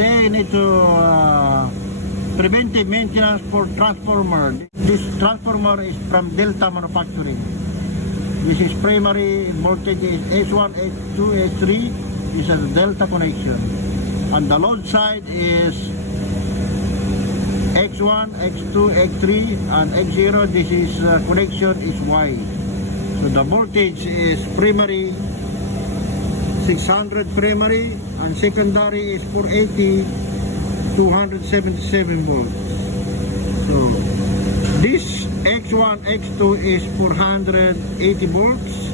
today I need to preventive maintenance for transformer. This transformer is from Delta Manufacturing. This is primary voltage is S1, S2, S3. This is a Delta connection. And the load side is X1, X2, X3, and X0. This is connection is Y. So the voltage is primary 600 primary and secondary is 480 277 volts. So this X1, X2 is 480 volts,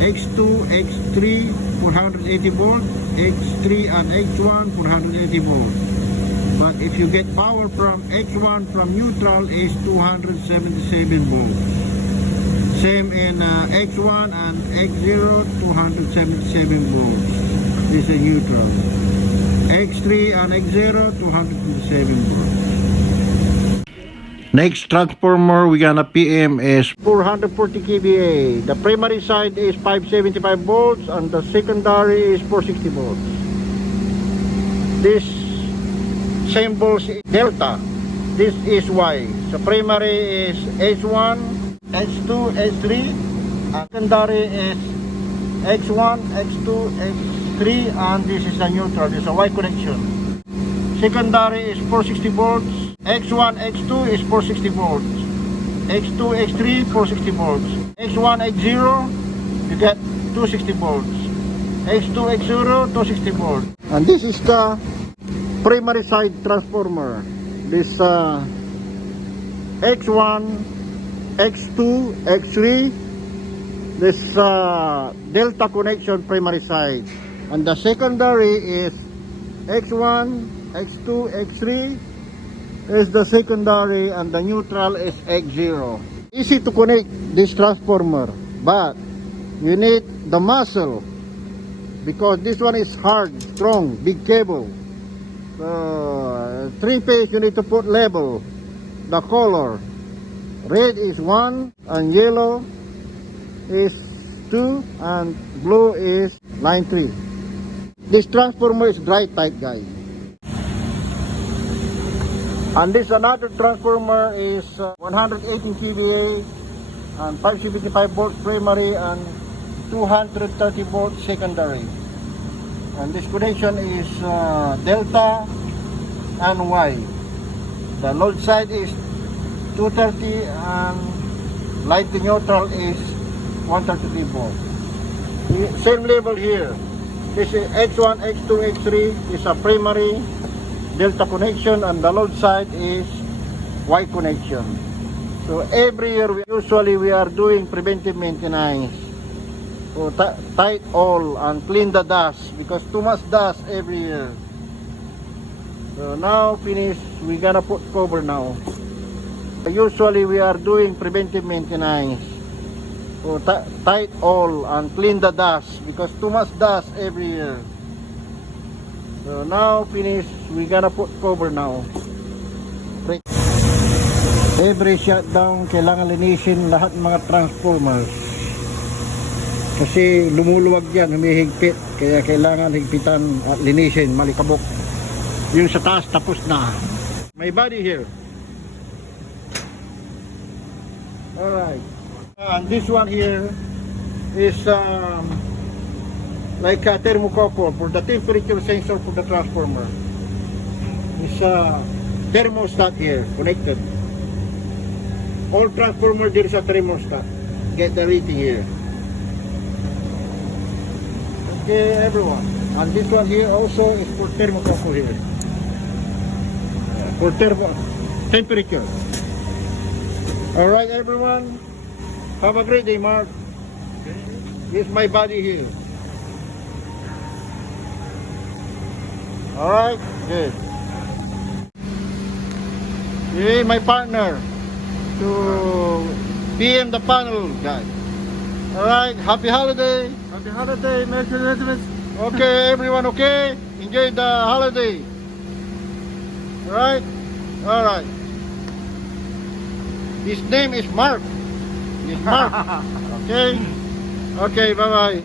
X2, X3 480 volts, X3 and X1 480 volts. But if you get power from X1 from neutral is 277 volts. Same in X1 and X0 277 volts. This is neutral. X3 and X0 227 volts. Next transformer we gonna PM is 440 kVA. The primary side is 575 volts and the secondary is 460 volts. This symbol is Delta. This is Y. So primary is H1, H2, H3, secondary is X1, X2, X3, and this is a neutral. This is a Y connection. Secondary is 460 volts. X1, X2 is 460 volts. X2, X3, 460 volts. X1, X0, you get 260 volts. X2, X0, 260 volts. And this is the primary side transformer. This X1, X2, X3, this Delta connection primary side, and the secondary is X1, X2, X3 is the secondary, and the neutral is X0. Easy to connect this transformer, but you need the muscle because this one is hard, strong, big cable. So 3-phase you need to put label, the color. Red is 1 and yellow is 2 and blue is line 3. This transformer is dry type, guys. And this another transformer is 118 kVA and 575 volts primary and 230 volts secondary. And this connection is Delta and Y. The load side is 230 and light to neutral is 133 volts. Same level here. This is X1, X2, X3 is a primary Delta connection and the load side is Y connection. So every year usually we are doing preventive maintenance. So tight all and clean the dust because too much dust every year. So now finished, we're gonna put cover now. Usually we are doing preventive maintenance. So tight all and clean the dust because too much dust every year. So now finished, we're gonna put cover now. Every shutdown kailangan linisin lahat ng mga transformers. Kasi lumuluwag yan, humihigpit. Kaya kailangan higpitan at linisin, malikabok. Yung sa taas tapos na. May body here. Alright, and this one here is like a thermocouple for the temperature sensor for the transformer. It's a thermostat here connected. All transformer there is a thermostat. Get the reading here. Okay, everyone. And this one here also is for thermocouple here. For temperature. Alright everyone, have a great day, Mark. Here's my body here. Alright, good. Yeah, my partner to PM the panel, guys. Alright, happy holiday. Happy holiday, Merry Christmas. Okay, everyone, okay? Enjoy the holiday. Alright? Alright. His name is Mark. He's Mark. Okay? Okay, bye-bye.